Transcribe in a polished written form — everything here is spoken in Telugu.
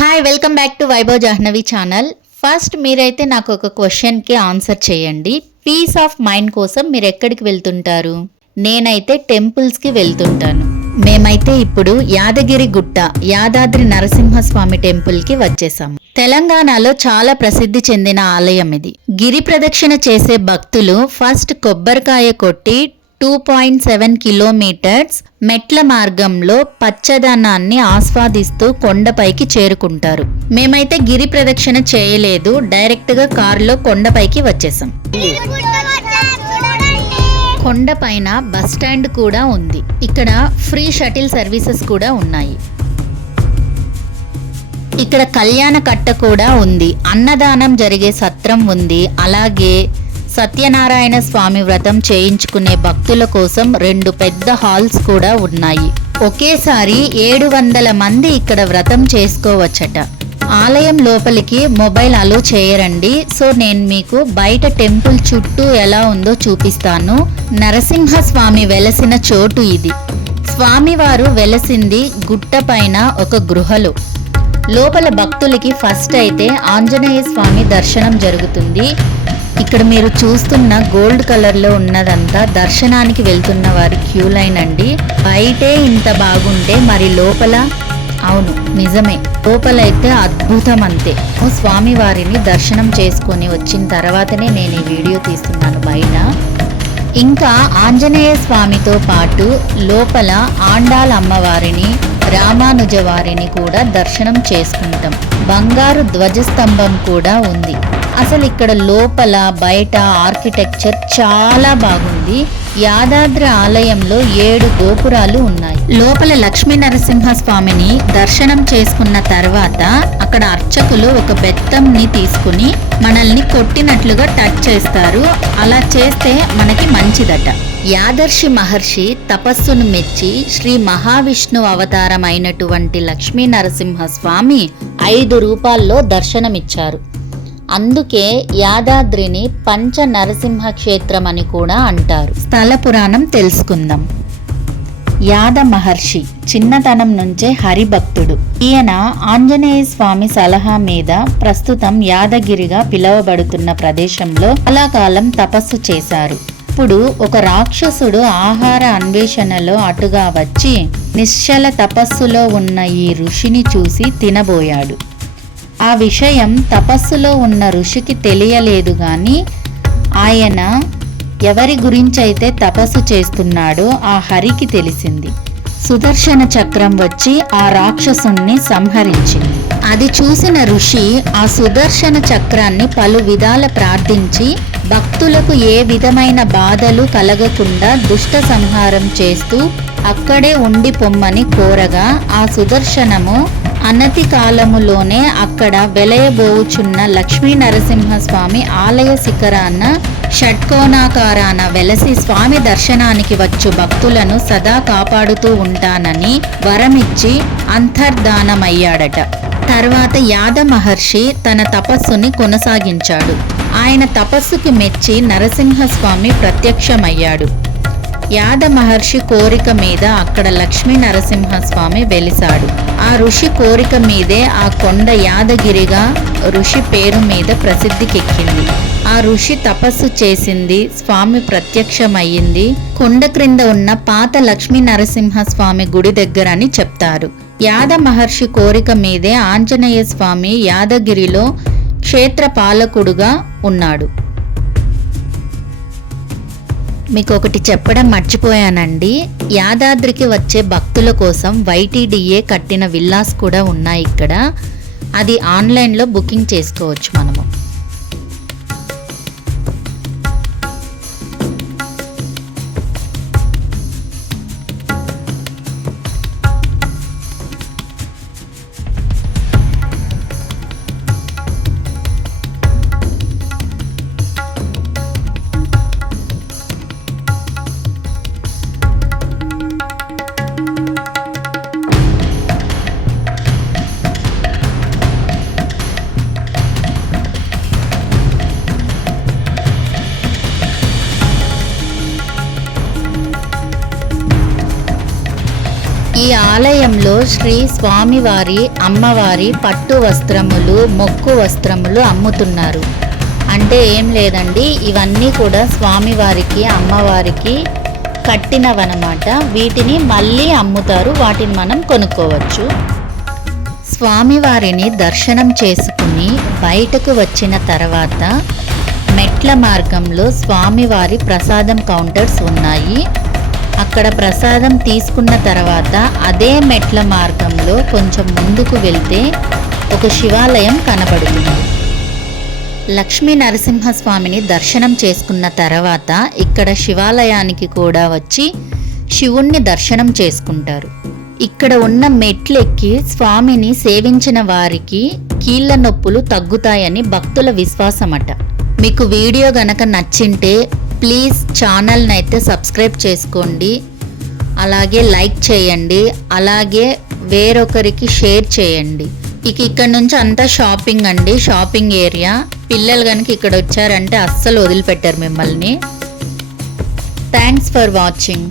Hi, welcome back to Vaibhav Jahnavi channel. First మీరైతే నాకు ఒక క్వశ్చన్కి ఆన్సర్ చేయండి. పీస్ ఆఫ్ మైండ్ కోసం మీరు ఎక్కడికి వెళ్తుంటారు? నేనైతే టెంపుల్స్కి వెళ్తుంటాను. మేమైతే ఇప్పుడు యాదగిరి గుట్ట యాదాద్రి నరసింహస్వామి టెంపుల్కి వచ్చేసాము. తెలంగాణలో చాలా ప్రసిద్ధి చెందిన ఆలయం ఇది. గిరి ప్రదక్షిణ చేసే భక్తులు ఫస్ట్ కొబ్బరికాయ కొట్టి 2.7 కిలోమీటర్స్ మెట్ల మార్గంలో పచ్చదనాన్ని ఆస్వాదిస్తూ కొండపైకి చేరుకుంటారు. మేమైతే గిరి ప్రదక్షిణ చేయలేదు, డైరెక్ట్ గా కారులో కొండపైకి వచ్చేసాం. కొండపైన బస్ స్టాండ్ కూడా ఉంది. ఇక్కడ ఫ్రీ షటిల్ సర్వీసెస్ కూడా ఉన్నాయి. ఇక్కడ కళ్యాణ కట్ట కూడా ఉంది. అన్నదానం జరిగే సత్రం ఉంది. అలాగే సత్యనారాయణ స్వామి వ్రతం చేయించుకునే భక్తుల కోసం 2 పెద్ద హాల్స్ కూడా ఉన్నాయి. ఒకేసారి 700 మంది ఇక్కడ వ్రతం చేసుకోవచ్చట. ఆలయం లోపలికి మొబైల్ అలో చేయరండి. సో నేను మీకు బయట టెంపుల్ చుట్టూ ఎలా ఉందో చూపిస్తాను. నరసింహస్వామి వెలసిన చోటు ఇది. స్వామివారు వెలసింది గుట్ట పైన ఒక గృహలో. లోపల భక్తులకి ఫస్ట్ అయితే ఆంజనేయ స్వామి దర్శనం జరుగుతుంది. ఇక్కడ మీరు చూస్తున్న గోల్డ్ కలర్లో ఉన్నదంతా దర్శనానికి వెళ్తున్న వారి క్యూ లైన్ అండి. బయటే ఇంత బాగుంటే మరి లోపల? అవును, నిజమే, లోపలైతే అద్భుతం అంతే. స్వామి వారిని దర్శనం చేసుకొని వచ్చిన తర్వాతనే నేను ఈ వీడియో తీస్తున్నాను బయట. ఇంకా ఆంజనేయ స్వామితో పాటు లోపల ఆండాల్ అమ్మవారిని, రామానుజ వారిని కూడా దర్శనం చేసుకుంటాం. బంగారు ధ్వజస్తంభం కూడా ఉంది. అసలు ఇక్కడ లోపల బయట ఆర్కిటెక్చర్ చాలా బాగుంది. యాదాద్రి ఆలయంలో 7 గోపురాలు ఉన్నాయి. లోపల లక్ష్మీ నరసింహస్వామిని దర్శనం చేసుకున్న తర్వాత అక్కడ అర్చకులు ఒక బెత్తంని తీసుకుని మనల్ని కొట్టినట్లుగా టచ్ చేస్తారు. అలా చేస్తే మనకి మంచిదట. యాదర్శి మహర్షి తపస్సును మెచ్చి శ్రీ మహావిష్ణు అవతారమైనటువంటి లక్ష్మీ నరసింహస్వామి 5 రూపాల్లో దర్శనమిచ్చారు. అందుకే యాదాద్రిని పంచ నరసింహ క్షేత్రం అని కూడా అంటారు. స్థల పురాణం తెలుసుకుందాం. యాద మహర్షి చిన్నతనం నుంచే హరిభక్తుడు. ఈయన ఆంజనేయ స్వామి సలహా మీద ప్రస్తుతం యాదగిరిగా పిలువబడుతున్న ప్రదేశంలో చాలా కాలం తపస్సు చేశారు. ఇప్పుడు ఒక రాక్షసుడు ఆహార అన్వేషణలో అటుగా వచ్చి నిశ్చల తపస్సులో ఉన్న ఈ ఋషిని చూసి తినబోయాడు. ఆ విషయం తపస్సులో ఉన్న ఋషికి తెలియలేదు గాని ఆయన ఎవరి గురించైతే తపస్సు చేస్తున్నాడో ఆ హరికి తెలిసింది. సుదర్శన చక్రం వచ్చి ఆ రాక్షసుణ్ణి సంహరించింది. అది చూసిన ఋషి ఆ సుదర్శన చక్రాన్ని పలు విధాల ప్రార్థించి భక్తులకు ఏ విధమైన బాధలు కలగకుండా దుష్ట సంహారం చేస్తూ అక్కడే ఉండి పొమ్మని కోరగా ఆ సుదర్శనము అనతి కాలములోనే అక్కడ వెలయబోవుచున్న లక్ష్మీ నరసింహస్వామి ఆలయ శిఖరాన షట్కోణాకారాన వెలసి స్వామి దర్శనానికి వచ్చు భక్తులను సదా కాపాడుతూ ఉంటానని వరమిచ్చి అంతర్ధానమయ్యాడట. తర్వాత యాద మహర్షి తన తపస్సుని కొనసాగించాడు. ఆయన తపస్సుకి మెచ్చి నరసింహస్వామి ప్రత్యక్షమయ్యాడు. యాద మహర్షి కోరిక మీద అక్కడ లక్ష్మీ నరసింహస్వామి వెలిశాడు. ఆ ఋషి కోరిక మీదే ఆ కొండ యాదగిరిగా ఋషి పేరు మీద ప్రసిద్ధికెక్కింది. ఆ ఋషి తపస్సు చేసింది, స్వామి ప్రత్యక్షమయ్యింది కొండ క్రింద ఉన్న పాత లక్ష్మీ నరసింహస్వామి గుడి దగ్గర అని చెప్తారు. యాద మహర్షి కోరిక మీదే ఆంజనేయ స్వామి యాదగిరిలో క్షేత్ర పాలకుడుగా ఉన్నాడు. మీకు ఒకటి చెప్పడం మర్చిపోయానండి. యాదాద్రికి వచ్చే భక్తుల కోసం YTDA కట్టిన విల్లాస్ కూడా ఉన్నాయి ఇక్కడ. అది ఆన్లైన్లో బుకింగ్ చేసుకోవచ్చు మనము. ఆలయంలో శ్రీ స్వామివారి అమ్మవారి పట్టు వస్త్రములు మొక్కు వస్త్రములు అమ్ముతున్నారు. అంటే ఏం లేదండి, ఇవన్నీ కూడా స్వామివారికి అమ్మవారికి కట్టినవన్నమాట. వీటిని మళ్ళీ అమ్ముతారు, వాటిని మనం కొనుక్కోవచ్చు. స్వామివారిని దర్శనం చేసుకుని బయటకు వచ్చిన తర్వాత మెట్ల మార్గంలో స్వామివారి ప్రసాదం కౌంటర్స్ ఉన్నాయి. అక్కడ ప్రసాదం తీసుకున్న తర్వాత అదే మెట్ల మార్గంలో కొంచెం ముందుకు వెళ్తే ఒక శివాలయం కనబడుతుంది. లక్ష్మీ నరసింహస్వామిని దర్శనం చేసుకున్న తర్వాత ఇక్కడ శివాలయానికి కూడా వచ్చి శివుణ్ణి దర్శనం చేసుకుంటారు. ఇక్కడ ఉన్న మెట్లెక్కి స్వామిని సేవించిన వారికి కీళ్ళ నొప్పులు తగ్గుతాయని భక్తుల విశ్వాసమట. మీకు వీడియో గనక నచ్చింటే ప్లీజ్ ఛానల్ని అయితే సబ్స్క్రైబ్ చేసుకోండి, అలాగే లైక్ చేయండి, అలాగే వేరొకరికి షేర్ చేయండి. ఇక్కడ నుంచి అంతా షాపింగ్ అండి, షాపింగ్ ఏరియా. పిల్లలు కనుక ఇక్కడ వచ్చారంటే అస్సలు వదిలిపెట్టారు మిమ్మల్ని. Thanks for watching.